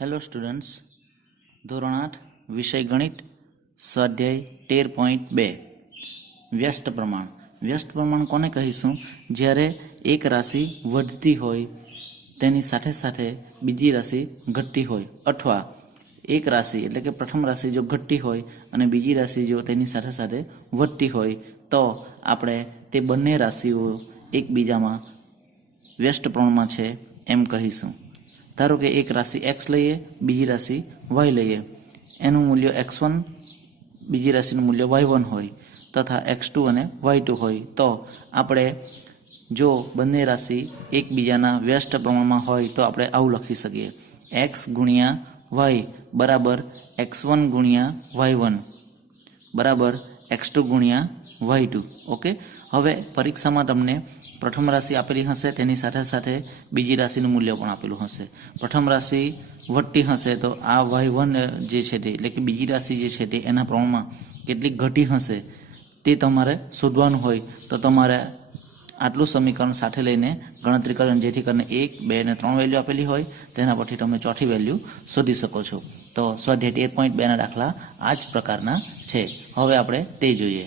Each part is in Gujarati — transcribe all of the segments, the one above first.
હેલો સ્ટુડન્ટ્સ, ધોરણ 8 વિષય ગણિત સ્વાધ્યાય 13.2 વ્યસ્ત પ્રમાણ. વ્યસ્ત પ્રમાણ કોને કહીશું? જ્યારે એક રાશિ વધતી હોય તેની સાથે સાથે બીજી રાશિ ઘટતી હોય, અથવા એક રાશિ એટલે કે પ્રથમ રાશિ જો ઘટતી હોય અને બીજી રાશિ જો તેની સાથે સાથે વધતી હોય તો આપણે તે બંને રાશિઓ એકબીજામાં વ્યસ્ત પ્રમાણમાં છે એમ કહીશું. ધારો કે એક રાશિ એક્સ લઈએ, બીજી રાશિ વાય લઈએ. એનું મૂલ્ય x1, બીજી રાશિનું મૂલ્ય y1 હોય તથા x2 અને y2 હોય તો આપણે જો બંને રાશિ એકબીજાના વ્યસ્ત પ્રમાણમાં હોય તો આપણે આવું લખી શકીએ: x ગુણ્યા y બરાબર x1 ગુણ્યા y1 બરાબર x2 ગુણ્યા y2. ઓકે, હવે પરીક્ષામાં તમને પ્રથમ રાશિ આપેલી હશે, તેની સાથે સાથે બીજી રાશિનું મૂલ્ય પણ આપેલું હશે. પ્રથમ રાશિ વધતી હશે તો આ y1 જે છે તે એટલે કે બીજી રાશિ જે છે તે એના પ્રમાણમાં કેટલીક ઘટી હશે તે તમારે શોધવાનું હોય તો તમારે આટલું સમીકરણ સાથે લઈને ગણતરી કરવાની, જેથી કરીને 1, 2 અને 3 વેલ્યુ આપેલી હોય તેના પરથી તમે ચોથી વેલ્યુ શોધી શકો છો. તો સ્વાધ્યાય 13.2ના દાખલા આ જ પ્રકારના છે. હવે આપણે તે જોઈએ.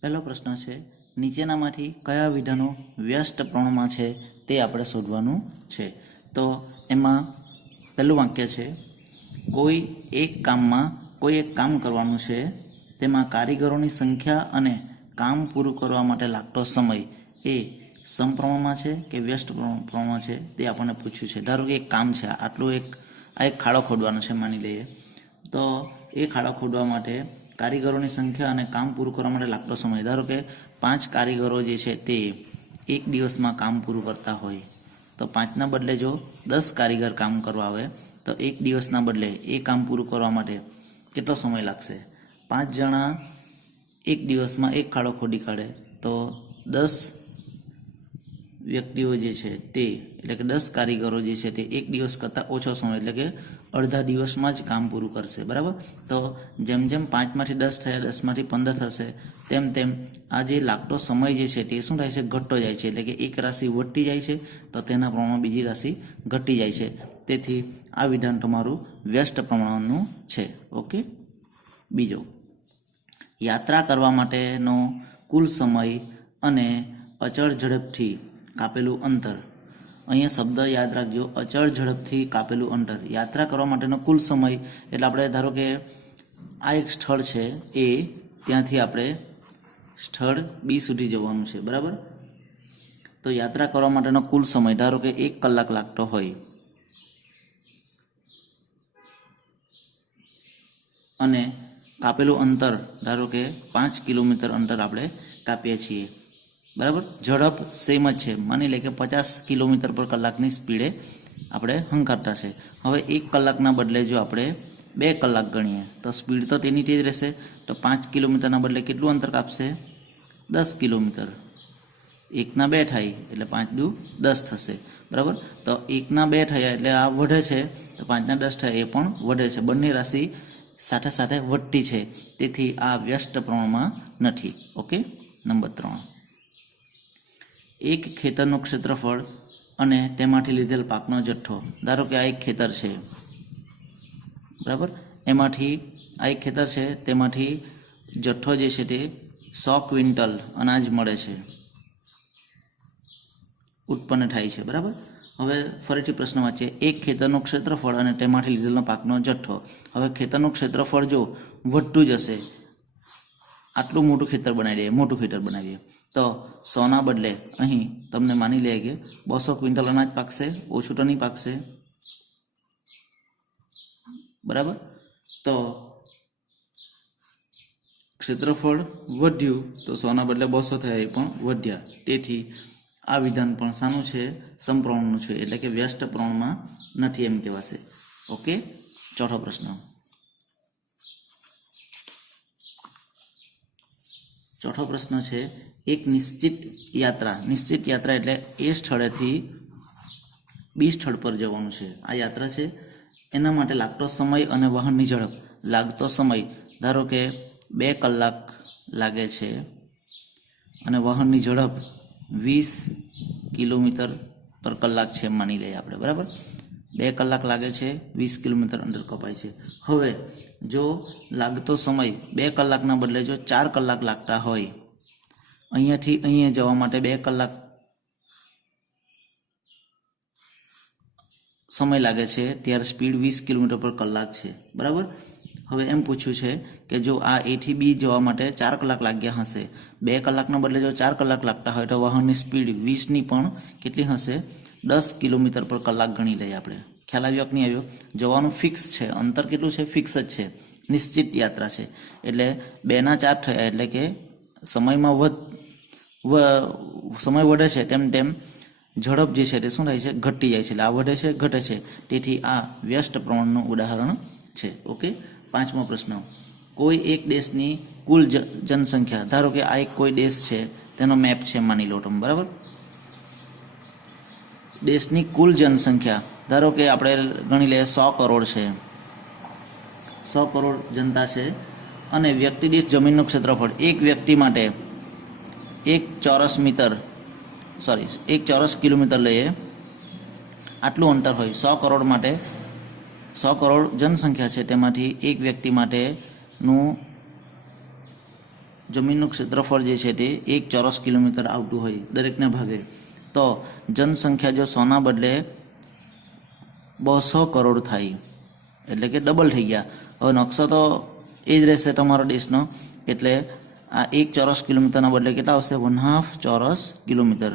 પહેલો પ્રશ્ન છે, નીચેનામાંથી કયા વિધાનો વ્યસ્ત પ્રમાણમાં છે તે આપણે શોધવાનું છે. તો એમાં પહેલું વાક્ય છે, કોઈ એક કામ કરવાનું છે, તેમાં કારીગરોની સંખ્યા અને કામ પૂરું કરવા માટે લાગતો સમય એ સમપ્રમાણમાં છે કે વ્યસ્ત પ્રમાણમાં છે તે આપણને પૂછ્યું છે. ધારો કે એક કામ છે, આ એક ખાડો ખોદવાનો છે માની લઈએ. તો એ ખાડો ખોદવા માટે કારીગરોની સંખ્યા અને કામ પૂરું કરવા માટે લાગતો સમય, ધારો કે 5 કારીગરો જે છે તે એક દિવસમાં કામ પૂરું કરતા હોય તો 5ના બદલે જો 10 કારીગર કામ કરવા આવે તો એક દિવસના બદલે એ કામ પૂરું કરવા માટે કેટલો સમય લાગશે? 5 જણા એક દિવસમાં એક ખાડો ખોદી કાઢે તો 10 વ્યક્તિઓ જે છે તે એટલે કે 10 કારીગરો જે છે તે એક દિવસ કરતાં ઓછો સમય એટલે કે અડધા દિવસમાં જ કામ પૂરું કરશે. બરાબર? તો જેમ જેમ 5માંથી 10 થયા, 10માંથી 15 થશે, તેમ તેમ આ જે લાગતો સમય જે છે તે શું થાય છે? ઘટતો જાય છે. એટલે કે એક રાશિ વધતી જાય છે તો તેના પ્રમાણમાં બીજી રાશિ ઘટી જાય છે. તેથી આ વિધાન તમારું વ્યસ્ત પ્રમાણનું છે. ઓકે. બીજો, યાત્રા કરવા માટેનો કુલ સમય અને અચળ ઝડપથી કાપેલું અંતર. અહીંયા શબ્દ યાદ રાખજો, અચળ ઝડપથી કાપેલું અંતર. યાત્રા કરવા માટેનો કુલ સમય એટલે આપણે ધારો કે આ એક સ્થળ છે એ, ત્યાંથી આપણે સ્થળ બી સુધી જવાનું છે. બરાબર? તો યાત્રા કરવા માટેનો કુલ સમય ધારો કે 1 કલાક લાગતો હોય અને કાપેલું અંતર ધારો કે 5 કિલોમીટર અંતર આપણે કાપીએ છીએ. બરાબર? ઝડપ સેમ જ છે, માની લે કે 50 કિલોમીટર પર કલાકની સ્પીડે આપણે હંકારતા છે. હવે 1 કલાકના બદલે જો આપણે 2 કલાક ગણીએ તો સ્પીડ તો તેની તે જ રહેશે. તો 5 કિલોમીટરના બદલે કેટલું અંતર કાપશે? 10 કિલોમીટર. 1ના 2 થાય એટલે 5 દુ 10 થશે. બરાબર? તો 1ના 2 થયા એટલે આ વધે છે, તો 5ના 10 થયા એ પણ વધે છે. બંને રાશિ સાથે સાથે વધતી છે, તેથી આ વ્યસ્ત પ્રમાણમાં નથી. ઓકે. નંબર 3, એક ખેતરનું ક્ષેત્રફળ અને તેમાંથી લીધેલ પાકનો જથ્થો. ધારો કે આ એક ખેતર છે. બરાબર? એમાંથી આ એક ખેતર છે, તેમાંથી જથ્થો જે છે તે 100 ક્વિન્ટલ અનાજ મળે છે, ઉત્પન્ન થાય છે. બરાબર? હવે ફરીથી પ્રશ્ન વાંચીએ, એક ખેતરનું ક્ષેત્રફળ અને તેમાંથી લીધેલો પાકનો જથ્થો. હવે ખેતરનું ક્ષેત્રફળ જો વધતું જશે, આટલું મોટું ખેતર બનાવીએ તો 100ના બદલે અહીં તમને માની લે કે 200 ક્વિન્ટલ અનાજ પાકશે, ઓછું તો નહીં પાકશે. બરાબર? તો ક્ષેત્રફળ વધ્યું તો 100ના બદલે 200 થયા, એ પણ વધ્યા. તેથી આ વિધાન પણ શાનું છે? સમપ્રમાણનું છે, એટલે કે વ્યસ્ત પ્રમાણમાં નથી એમ કહેવાશે. ઓકે. ચોથો પ્રશ્ન, છે એક નિશ્ચિત યાત્રા એટલે એ સ્થળેથી બી સ્થળ પર જવાનું છે. આ યાત્રા છે, એના માટે લાગતો સમય અને વાહનની ઝડપ. લાગતો સમય ધારો કે 2 કલાક લાગે છે અને વાહનની ઝડપ 20 કિલોમીટર પર કલાક છે માની લઈએ આપણે, બરાબર. 2 કલાક લાગે છે, 20 કિલોમીટર અંતર કપાય છે. હવે જો લાગતો સમય 2 કલાકના બદલે જો 4 કલાક લાગતા હોય, અહીંયાથી અહીંયા જવા માટે 2 કલાક સમય લાગે છે, ત્યારે સ્પીડ 20 કિલોમીટર પર કલાક છે, બરાબર. હવે એમ પૂછ્યું છે કે જો આ A થી B જવા માટે 4 કલાક લાગ્યા હશે, 2 કલાકના બદલે જો 4 કલાક લાગતા હોય તો વાહનની સ્પીડ 20ની પણ કેટલી હશે? 10 કિલોમીટર પર કલાક ગણી લઈએ આપણે. ખ્યાલ આવ્યો કે નહીં આવ્યો? જવાનું ફિક્સ છે, અંતર કેટલું છે? ફિક્સ જ છે, નિશ્ચિત યાત્રા છે. એટલે 2ના 4 થયા, એટલે કે સમયમાં સમય વધે છે તેમ તેમ ઝડપ જે છે તે શું થાય છે? ઘટી જાય છે. એટલે આ વધે છે, ઘટે છે. તેથી આ વ્યસ્ત પ્રમાણનું ઉદાહરણ છે. ઓકે. 5મો પ્રશ્ન, કોઈ એક દેશની કુલ જનસંખ્યા, ધારો કે આ એક કોઈ દેશ છે, તેનો મેપ છે માની લો તમે, બરાબર. દેશની કુલ જનસંખ્યા ધારો કે આપણે ગણી લઈએ 100 કરોડ છે, 100 કરોડ જનતા છે, અને વ્યક્તિ દીઠ જમીનનું ક્ષેત્રફળ એક વ્યક્તિ માટે 1 ચોરસ કિલોમીટર લઈએ, આટલું અંતર હોય. 100 કરોડ માટે 100 કરોડ જનસંખ્યા છે, તેમાંથી એક વ્યક્તિ માટેનું જમીનનું ક્ષેત્રફળ જે છે તે 1 ચોરસ કિલોમીટર આવતું હોય દરેકને ભાગે, તો જનસંખ્યા જો 100ના બદલે 200 કરોડ થાય, એટલે કે ડબલ થઈ ગયા. હવે નકશો તો એ જ રહેશે તમારો દેશનો, એટલે આ 1 ચોરસ કિલોમીટરના બદલે કેટલા આવશે? 1/2 ચોરસ કિલોમીટર,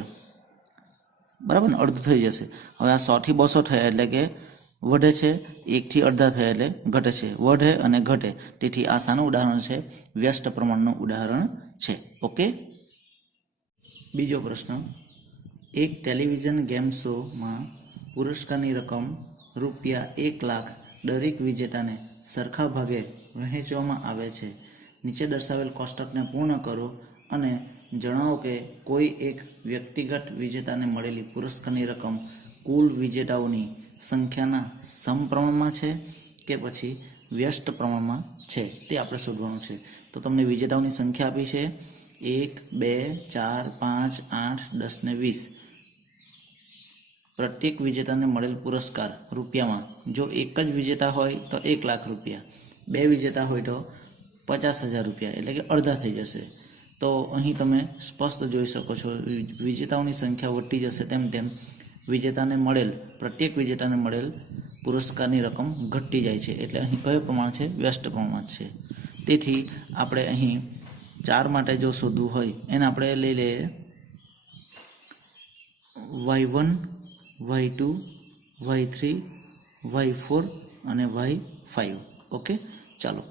બરાબર ને? અડધું થઈ જશે. હવે આ 100 થી 200 થયા, એટલે કે વધે છે, 1 થી અડધા થયા એટલે ઘટે છે, વધે અને ઘટે. તેથી આ શાનું ઉદાહરણ છે? વ્યસ્ત પ્રમાણનું ઉદાહરણ છે. ઓકે. બીજો પ્રશ્ન, એક ટેલિવિઝન ગેમ શોમાં પુરસ્કારની રકમ ₹1 લાખ દરેક વિજેતાને સરખા ભાગે વહેંચવામાં આવે છે. નીચે દર્શાવેલ કોષ્ટકને પૂર્ણ કરો અને જણાવો કે કોઈ એક વ્યક્તિગત વિજેતાને મળેલી પુરસ્કારની રકમ કુલ વિજેતાઓની સંખ્યાના સમપ્રમાણમાં છે કે પછી વ્યસ્ત પ્રમાણમાં છે, તે આપણે શોધવાનું છે. તો તમને વિજેતાઓની સંખ્યા આપી છે 1, 2, 4, 5, 8, 10 ને 20. પ્રત્યેક વિજેતાને મળેલ પુરસ્કાર રૂપિયામાં, જો એક જ વિજેતા હોય તો 1 લાખ રૂપિયા, 2 વિજેતા હોય તો 50,000 રૂપિયા, એટલે કે અડધા થઈ જશે. તો અહીં તમે સ્પષ્ટ જોઈ શકો છો, વિજેતાઓની સંખ્યા વધતી જશે તેમ તેમ પ્રત્યેક વિજેતાને મળેલ પુરસ્કારની રકમ ઘટતી જાય છે. એટલે અહીં કયો પ્રમાણ છે? વ્યસ્ત પ્રમાણ છે. તેથી આપણે અહીં 4 માટે જો શોધવું હોય એને આપણે લઈ લઈએ Y1, Y2, Y3, Y4 અને Y5. ઓકે. ચાલો,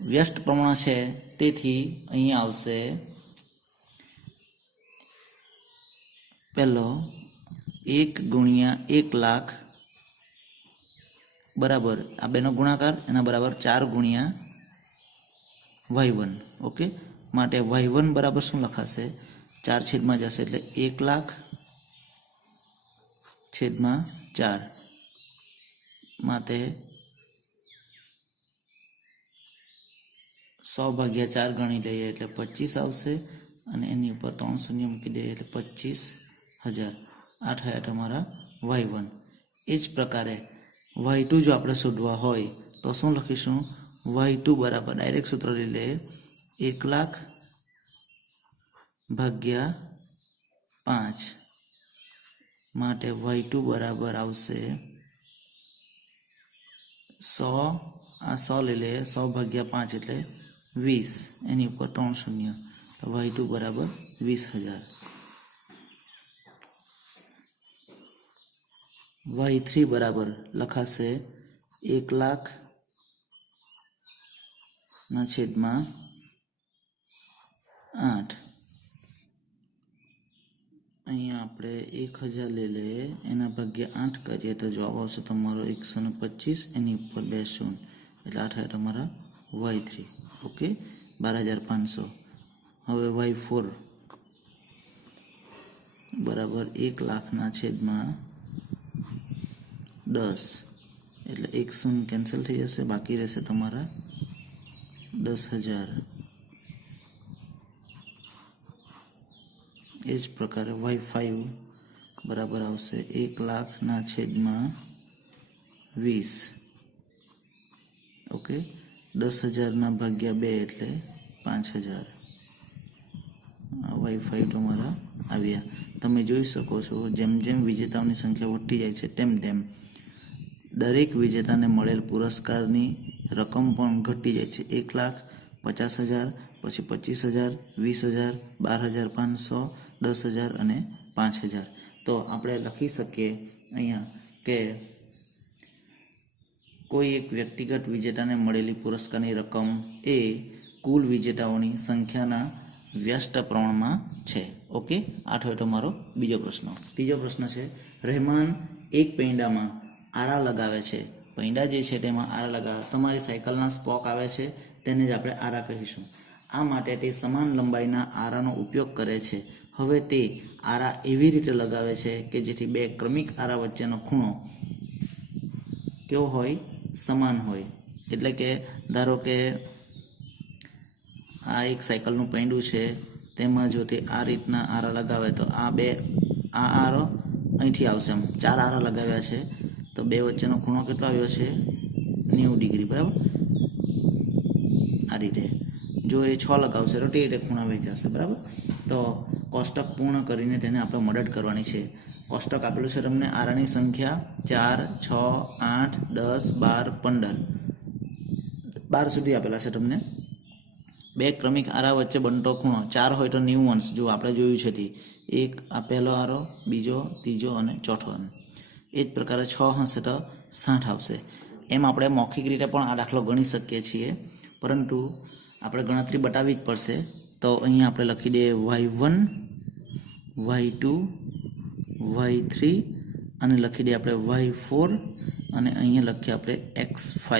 વ્યસ્ત પ્રમાણ છે, તેથી અહીંયા આવશે પહેલો 1 ગુણ્યા 1 લાખ બરાબર આ બેનો ગુણાકાર, એના બરાબર 4 ગુણ્યા Y1. ઓકે. માટે Y1 બરાબર શું લખાશે? 4 છેદમાં જશે, એટલે 1 લાખ છેદમાં 4, માટે 100/4 ગણી લઈએ એટલે 25 આવશે, અને એની ઉપર 3 શૂન્ય મૂકી દઈએ એટલે 25,000. આ થયા તમારા Y1. એ જ પ્રકારે Y2 જો આપણે શોધવા હોય તો શું લખીશું? Y2 બરાબર ડાયરેક્ટ સૂત્ર લઈ લઈએ 1 લાખ ભાગ્યા 5, માટે Y2 બરાબર આવશે 100. આ 100 લઈ લઈએ, 100/5 એટલે 20, એની ઉપર 3 શૂન્ય, Y2 બરાબર 20,000. Y3 બરાબર લખાશે 1 લાખ ના છેદમાં 8. અહીંયા આપણે 1000 લઈ લઈએ, એના ભાગ્યા 8 કરીએ તો જવાબ આવશે તમારો 125, એની ઉપર 2 શૂન્ય, એટલે આ થયા તમારા Y3. ઓકે. 12,500. હવે Y4 બરાબર 1 લાખના છેદમાં 10, એટલે 1 શૂન્ય કેન્સલ થઈ જશે, બાકી રહેશે તમારા 10,000. એ જ પ્રકારે Y5 बराबर आवशे 1,00,000/20। ओके, 10,000 भाग्या 2 एटले 5,000। वाई5 तमारा आव्या। तमे जोई शको छो जेम जेम विजेताओनी संख्या वधती जाय छे तेम तेम दरेक विजेताने मळेल पुरस्कारनी रकम पण घटी जाय छे। 1,50,000, पछी 25,000, 20,000, 12,500, 10,000 અને 5,000। तो આપણે લખી શકીએ અહીંયા કે કોઈ એક વ્યક્તિગત વિજેતાને મળેલી પુરસ્કારની રકમ એ કુલ વિજેતાઓની સંખ્યાના વ્યસ્ત પ્રમાણમાં છે। ઓકે, આ થયો તમારો બીજો પ્રશ્ન। ત્રીજો પ્રશ્ન છે, રહેમાન એક પૈંડામાં આરા લગાવે છે। પૈંડા જે છે તેમાં આરા લગાવે, તમારી સાયકલના સ્પોક આવે છે તેને જ આપણે આરા કહીશું। આ માટે તે સમાન લંબાઈના આરાનો ઉપયોગ કરે છે। હવે તે આરા એવી રીતે લગાવે છે કે જેથી બે ક્રમિક આરા વચ્ચેનો ખૂણો કેવો હોય? સમાન હોય। એટલે કે ધારો કે આ એક સાયકલનું પૈંડું છે, તેમાં જો તે આ રીતના આરા લગાવે તો આ આરો અહીંથી આવશે। એમ 4 આરા લગાવ્યા છે તો બે વચ્ચેનો ખૂણો કેટલો આવ્યો છે? 90 ડિગ્રી, બરાબર। આ રીતે જો એ 6 લગાવશે તો તે રીતે ખૂણા વેચાશે, બરાબર। તો કોષ્ટક પૂર્ણ કરીને તેને આપણે મદદ કરવાની છે। કોષ્ટક આપેલું છે તમને, આરાની સંખ્યા 4, 6, 8, 10, 12, 15, 12 સુધી આપેલા છે તમને। બે ક્રમિક આરા વચ્ચે બનતો ખૂણો 4 હોય તો 90 અંશ, જો આપણે જોયું છે તે એક આ પહેલો આરો, બીજો, ત્રીજો અને ચોથો। એ જ પ્રકારે 6 હશે તો 60 આવશે। એમ આપણે મૌખિક રીતે પણ આ દાખલો ગણી શકીએ છીએ, પરંતુ આપણે ગણતરી બતાવવી જ પડશે। તો અહીંયા આપણે લખી દઈએ y1, y2, y3 અને લખી દઈએ આપણે y4 અને અહીંયા લખીએ આપણે x5।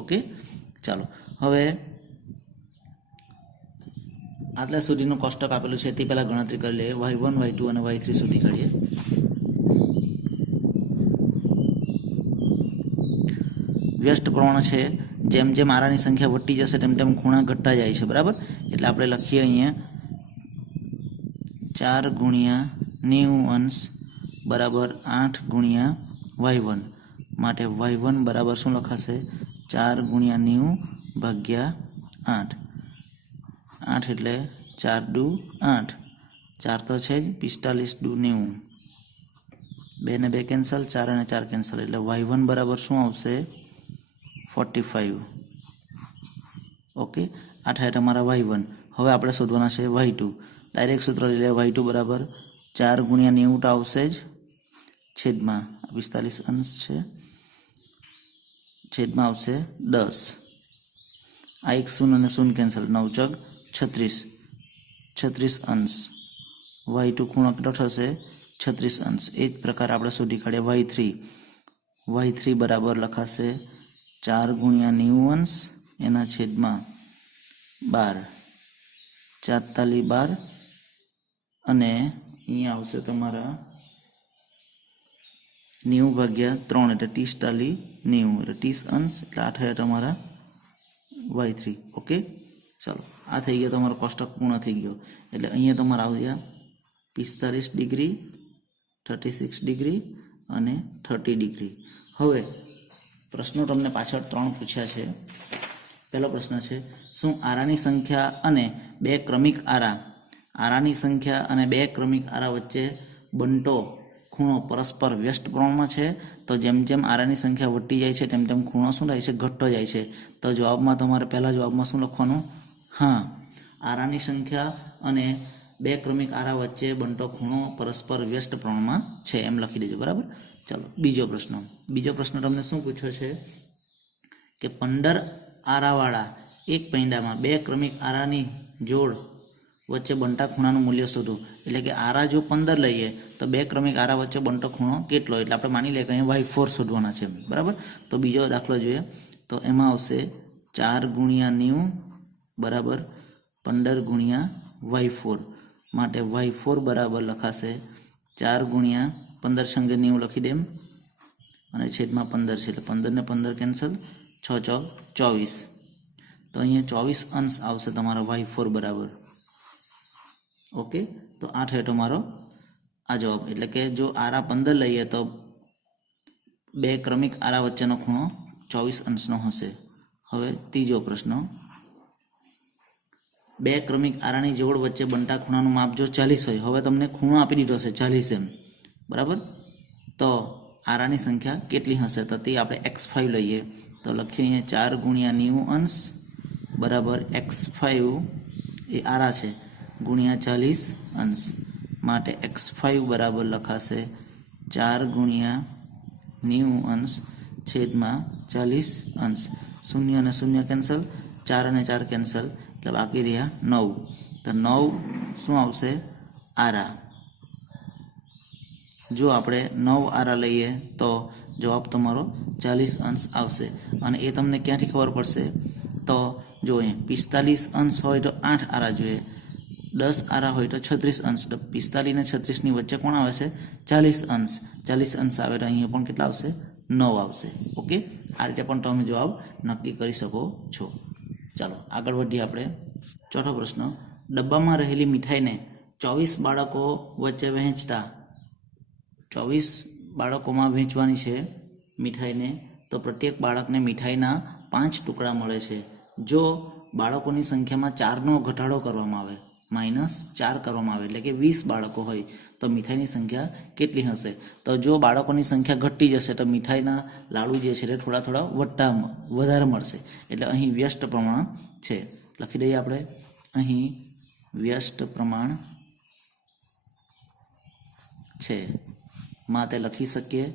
ઓકે, ચાલો હવે આટલા સુધીનું કોષ્ટક આપેલું છે તે પહેલાં ગણતરી કરી લઈએ। y1, y2 અને y3 સુધી કરીએ। વ્યસ્ત પ્રમાણ છે, જેમ જેમ આરાની સંખ્યા વધતી જશે તેમ તેમ ખૂણા ઘટતા જાય છે, બરાબર। એટલે આપણે લખીએ અહીંયા 4 ગુણ્યા 90 અંશ બરાબર 8 ગુણ્યા y1 માટે y1 બરાબર શું લખાશે? 4 ગુણ્યા 90 ભાગ્યા 8। 8 એટલે 4 દુ 8, 4 તો છે જ, 45 દુ 90, 2 ને 2 કેન્સલ, 4 અને 4 કેન્સલ, એટલે y1 બરાબર શું આવશે? 45। ઓકે, આ થાય તમારા y1। હવે આપણે શોધવાના છે y2। ડાયરેક્ટ સૂત્ર લઈ લે, y2 બરાબર 4 ગુણ્યા 90 તો આવશે જ, છેદમાં 45 અંશ છે, છેદમાં આવશે 10। આ એક શૂન્ય અને શૂન્ય કેન્સલ, 9 ચોક 36, 36 અંશ। y2 ખૂણો કેટલો થશે? 36 અંશ। એ જ પ્રકાર આપણે શોધી કાઢીએ y3। y3 બરાબર લખાશે 4 ગુણ્યા 90 અંશ એના છેદમાં 12, 4 12 અને અહીંયા આવશે તમારા 90 ભાગ્યા 3 એટલે 30 90 એટલે 30 અંશ, એટલે આ થયા તમારા y3। ઓકે, ચાલો આ થઈ ગયો તમારો કોષ્ટક પૂર્ણ થઈ ગયો। એટલે અહીંયા તમારા આવ્યા 45 ડિગ્રી, 36 ડિગ્રી અને 30 ડિગ્રી। હવે પ્રશ્નો તમને પાછળ 3 પૂછ્યા છે। પહેલો પ્રશ્ન છે, શું આરાની સંખ્યા અને બે ક્રમિક આરાની સંખ્યા અને બે ક્રમિક આરા વચ્ચે બનતો ખૂણો પરસ્પર વ્યસ્ત પ્રમાણમાં છે? તો જેમ જેમ આરાની સંખ્યા વધતી જાય છે તેમ તેમ ખૂણો શું થાય છે? ઘટતો જાય છે। તો જવાબમાં તમારે પહેલા જવાબમાં શું લખવાનું? હા, આરાની સંખ્યા અને બે ક્રમિક આરા વચ્ચે બનતો ખૂણો પરસ્પર વ્યસ્ત પ્રમાણમાં છે એમ લખી દેજો, બરાબર। ચાલો બીજો પ્રશ્ન તમને શું પૂછ્યો છે કે 15 આરાવાળા એક પૈંડામાં બે ક્રમિક આરાની જોડ વચ્ચે બનતા ખૂણાનું મૂલ્ય શોધો। એટલે કે આરા જો 15 લઈએ તો બે ક્રમિક આરા વચ્ચે બનતો ખૂણો કેટલો? એટલે આપણે માની લઈએ કે અહીંયા y4 શોધવાના છે, બરાબર। તો બીજો દાખલો જોઈએ, તો એમાં આવશે 4 ગુણ્યા 90 બરાબર 15 ગુણ્યા y4 માટે y4 બરાબર લખાશે 4 ગુણ્યા 15 સંગે 90 લખી દેમ અને છેદમાં 15 છે, એટલે 15 ને 15 કેન્સલ, 6 ચોક 24। તો અહીંયા 24 અંશ આવશે તમારો y4 બરાબર। ઓકે, તો આ થયો તમારો આ જવાબ એટલે કે જો આરા 15 લઈએ તો બે ક્રમિક આરા વચ્ચેનો ખૂણો 24 અંશનો હશે. હવે ત્રીજો પ્રશ્ન, બે ક્રમિક આરાની જોડ વચ્ચે બનતા ખૂણાનું માપ જો 40 હોય, હવે તમને ખૂણો આપી દીધો છે 40 એમ, બરાબર, તો આરાની સંખ્યા કેટલી હશે? તો તે આપણે x5 લઈએ તો લખીએ અહીંયા 4 ગુણ્યા 90 અંશ બરાબર x5 એ આરા છે ગુણ્યા 40 અંશ, માટે x5 બરાબર લખાશે 4 ગુણ્યા 90 અંશ છેદમાં 40 અંશ. શૂન્ય અને શૂન્ય કેન્સલ, 4 અને 4 કેન્સલ, એટલે બાકી રહ્યા 9. તો 9 શું આવશે? આરા. જો આપણે 9 આરા લઈએ તો જવાબ તમારો 40 અંશ આવશે. અને એ તમને ક્યાંથી ખબર પડશે? તો જો અહીંયા 45 અંશ હોય તો 8 આરા જોઈએ, 10 આરા હોય તો 36 અંશ. તો 45 ને 36 ની વચ્ચે કોણ આવે છે? 40 અંશ. 40 અંશ આવે તો અહીંયા પણ કેટલા આવશે? 9 આવશે. ઓકે, આ રીતે પણ તમે જવાબ નક્કી કરી શકો છો. ચાલો આગળ વધીએ આપણે. ચોથો પ્રશ્ન, ડબ્બામાં રહેલી મીઠાઈને 24 બાળકો વચ્ચે વહેંચતા, 24 બાળકોમાં વહેંચવાની છે મીઠાઈને, તો પ્રત્યેક બાળકને મીઠાઈના 5 ટુકડા મળે છે. જો બાળકોની સંખ્યામાં 4નો ઘટાડો કરવામાં આવે, -4 કરવામાં આવે, એટલે કે 20 બાળકો હોય તો મીઠાઈની સંખ્યા કેટલી હશે? તો જો બાળકોની સંખ્યા ઘટતી જશે તો મીઠાઈના લાડુ જે છે તે થોડા વધારે મળશે. એટલે અહીં વ્યસ્ત પ્રમાણ છે. લખી દઈએ આપણે અહીં વ્યસ્ત પ્રમાણ છે. માટે લખી શકીએ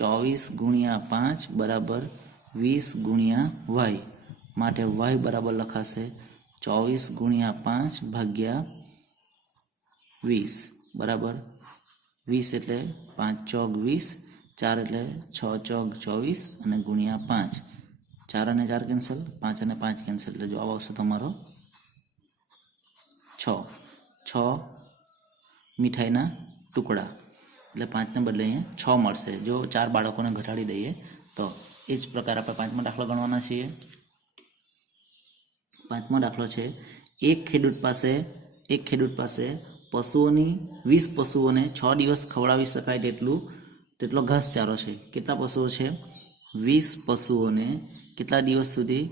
24 ગુણ્યા 5 બરાબર 20 ગુણ્યા y. માટે y બરાબર લખાશે 24 ગુણ્યા 5 ભાગ્યા 20 બરાબર 20 એટલે 5 ચોક 20, 4 એટલે 6 ચોક 24 અને ગુણ્યા 5. 4 અને 4 કેન્સલ, 5 અને 5 કેન્સલ, એટલે જવાબ આવશે તમારો 6 મીઠાઈના ટુકડા. એટલે 5ને બદલે અહીંયા 6 મળશે જો 4 બાળકોને ઘટાડી દઈએ તો. એ જ પ્રકાર આપણે 5મો દાખલો ગણવાના છીએ. 5મો દાખલો છે, એક ખેડૂત પાસે પશુઓની 20 પશુઓને 6 દિવસ ખવડાવી શકાય તેટલો ઘાસચારો છે. કેટલા પશુઓ છે? 20 પશુઓને કેટલા દિવસ સુધી?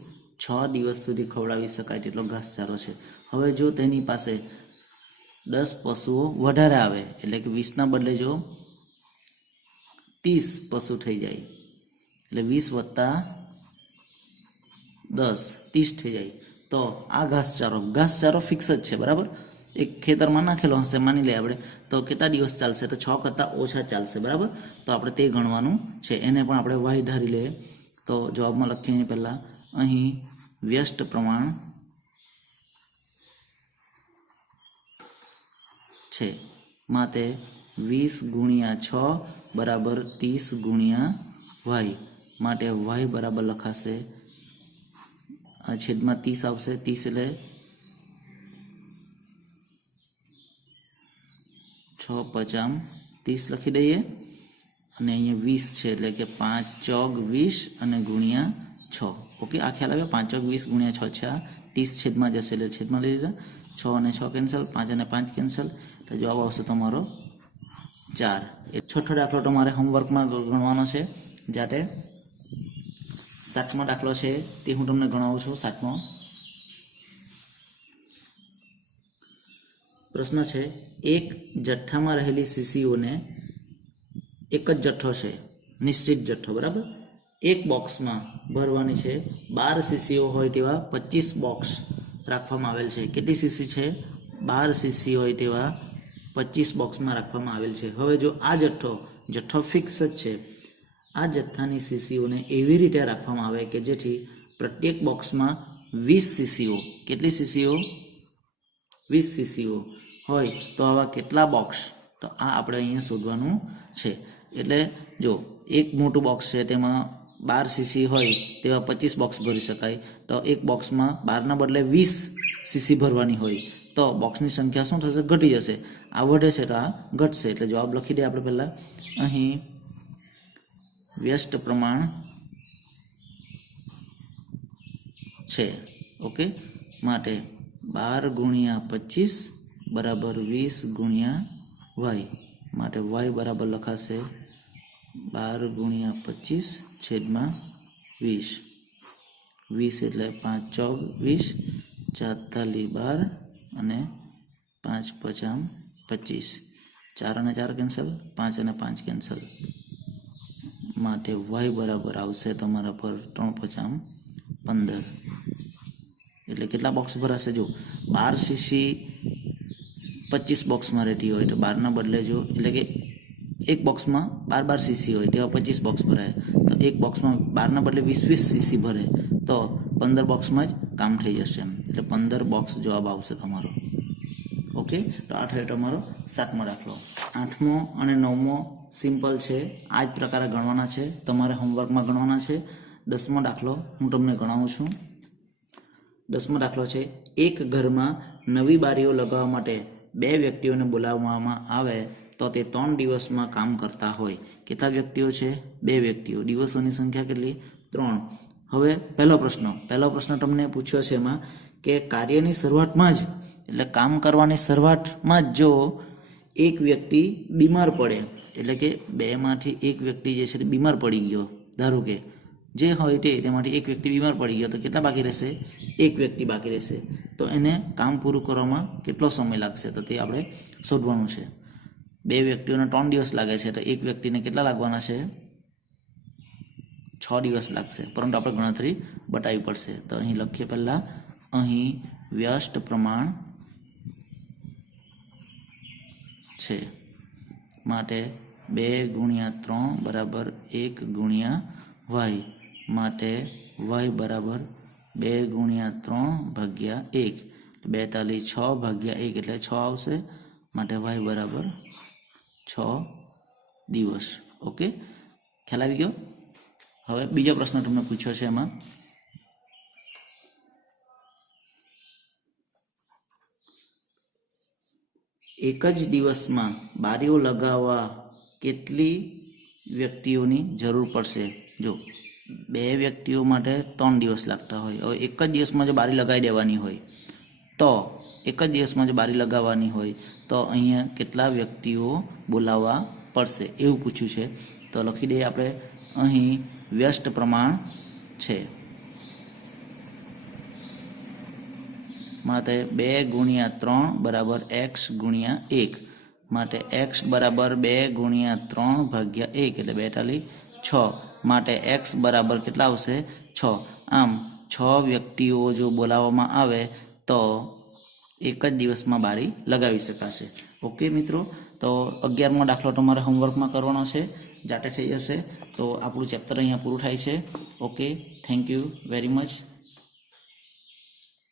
6 દિવસ સુધી ખવડાવી શકાય તેટલો ઘાસચારો છે. હવે જો તેની પાસે 10 પશુઓ વધારે આવે, એટલે કે 20ના બદલે જો 30 પશુ થઈ જાય, એટલે 20 વત્તા 10 30 થઈ જાય, તો આ ઘાસચારો ફિક્સ જ છે, બરાબર, એક ખેતરમાં નાખેલો હશે માની લઈએ આપણે, તો કેટલા દિવસ ચાલશે? તો 6 કરતાં ઓછા ચાલશે, બરાબર. તો આપણે તે ગણવાનું છે. એને પણ આપણે y ધારી લઈએ તો જવાબમાં લખીએ પહેલાં અહીં વ્યસ્ત પ્રમાણ છે. માટે 20 ગુણ્યા 6 બરાબર 30 ગુણ્યા y. માટે y બરાબર લખાશે છેદમાં 30 આવશે. 30 એટલે 6 50 30 લખી દઈએ, અને અહીંયા 20 છે એટલે કે 5 ચોક 20 અને ગુણ્યા 6. ઓકે, આ ખ્યાલ આવ્યો? 5 ચોક 20 ગુણ્યા 6 છે. 30 છેદમાં જશે એટલે છેદમાં લઈ લીધા. 6 અને 6 કેન્સલ, 5 અને 5 કેન્સલ, તો જવાબ આવશે તમારો 4. એ છઠ્ઠો દાખલો તમારે હોમવર્કમાં ગણવાનો છે. જાતે 7મો દાખલો છે તે હું તમને ગણાવું છું. 7મો પ્રશ્ન છે, એક જથ્થામાં રહેલી શીશીઓને, એક જ જથ્થો છે, નિશ્ચિત જથ્થો, બરાબર, એક બોક્સમાં ભરવાની છે. 12 શીશીઓ હોય તેવા 25 બોક્સ રાખવામાં આવેલ છે. કેટલી શીશી છે? 12 શીશી હોય તેવા 25 બોક્સમાં રાખવામાં આવેલ છે. હવે જો આ જથ્થો ફિક્સ જ છે, આ જથ્થાની શીશીઓને એવી રીતે રાખવામાં આવે કે જેથી પ્રત્યેક બોક્સમાં 20 શીશીઓ, કેટલી શીશીઓ? 20 શીશીઓ હોય તો આવા કેટલા બોક્સ? તો આ આપણે અહીંયા શોધવાનું છે. એટલે જો એક મોટું બોક્સ છે તેમાં 12 સીસી હોય તેવા 25 બોક્સ ભરી શકાય, તો એક બોક્સમાં 12ના બદલે 20 સીસી ભરવાની હોય તો બોક્સની સંખ્યા શું થશે? ઘટી જશે. આ વધે છે તો આ ઘટશે. એટલે જવાબ લખી દઈએ આપણે પહેલાં અહીં વ્યસ્ત પ્રમાણ છે. ઓકે, માટે 12 ગુણ્યા 25 બરાબર 20 ગુણ્યા y. માટે y બરાબર લખાશે 12 ગુણ્યા 25 છેદમાં 20. 20 એટલે 5 ચોક 20, 4 12 અને 5 પચામ 25. 4 અને 4 કેન્સલ, 5 અને 5 કેન્સલ, માટે y બરાબર આવશે તમારા પર 3 પચામ 15. એટલે કેટલા બોક્સ ભરાશે? જો 12 સીસી 25 બોક્સમાં રહેતી હોય તો 12ના બદલે જો એટલે કે એક બોક્સમાં 12 સીસી હોય તેવા 25 બોક્સ ભરાય, તો એક બોક્સમાં 12ના બદલે 20 સીસી ભરે તો 15 બોક્સમાં જ કામ થઈ જશે એમ. એટલે 15 બોક્સ જવાબ આવશે તમારો. ઓકે, તો આ થયો તમારો 7મો દાખલો. 8મો અને 9મો સિમ્પલ છે, આ જ પ્રકારે ગણવાના છે, તમારે હોમવર્કમાં ગણવાના છે. 10મો દાખલો હું તમને ગણાવું છું. 10મો દાખલો છે, એક ઘરમાં નવી બારીઓ લગાવવા માટે 2 વ્યક્તિઓને બોલાવવામાં આવે તો તે 3 દિવસમાં કામ કરતા હોય. કેટલા વ્યક્તિઓ છે? 2 વ્યક્તિઓ. દિવસોની સંખ્યા કેટલી? 3. હવે પહેલો પ્રશ્ન તમને પૂછ્યો છે એમાં કે કાર્યની શરૂઆતમાં જ એટલે કામ કરવાની શરૂઆતમાં જ જો એક વ્યક્તિ બીમાર પડે, એટલે કે 2માંથી એક વ્યક્તિ જે છે તે બીમાર પડી ગયો, ધારો કે જે હોય તેમાંથી એક વ્યક્તિ બીમાર પડી ગયો, તો કેટલા બાકી રહેશે? એક વ્યક્તિ બાકી રહેશે. તો એને કામ પૂરું કરવામાં કેટલો સમય લાગશે? તો તે આપણે શોધવાનું છે. 2 વ્યક્તિઓને 3 દિવસ લાગે છે, તો એક વ્યક્તિને કેટલા લાગવાના છે? 6 દિવસ લાગશે, પરંતુ આપણે ગણતરી બતાવવી પડશે. તો અહીં લખીએ, પહેલાં અહીં વ્યસ્ત પ્રમાણ છે, માટે 2 ગુણ્યા 3 બરાબર 1 ગુણ્યા y, માટે y બરાબર 2 ગુણ્યા 3 ભાગ્યા 1, 42, 6 ભાગ્યા 1 એટલે 6 આવશે, માટે y બરાબર 6 દિવસ. ઓકે, ખ્યાલ આવી ગયો? હવે બીજો પ્રશ્ન તમને પૂછ્યો છે, એમાં એક જ દિવસમાં બારીઓ લગાવવા કેટલી વ્યક્તિઓની જરૂર પડશે? જો 2 વ્યક્તિઓ માટે 3 દિવસ લાગતા હોય, હવે એક જ દિવસમાં જો બારી લગાવી દેવાની હોય તો તો અહીંયા કેટલા વ્યક્તિઓ બોલાવવા પડશે એવું પૂછ્યું છે. તો લખી દઈએ આપણે, અહીં વ્યસ્ત પ્રમાણ છે, માટે 2 ગુણ્યા 3 બરાબર x ગુણ્યા 1, માટે x બરાબર 2 ગુણ્યા 3 ભાગ્યા 1 એટલે 42, 6, માટે x બરાબર કેટલા આવશે? 6. આમ 6 વ્યક્તિઓ જો બોલાવવામાં આવે તો એક જ દિવસમાં બારી લગાવી શકાશે. ઓકે મિત્રો, તો 11મો દાખલો તમારે હોમવર્કમાં કરવાનો છે, જાતે થઈ જશે. તો આપણું ચેપ્ટર અહીંયા પૂરું થાય છે. Okay, thank you very much.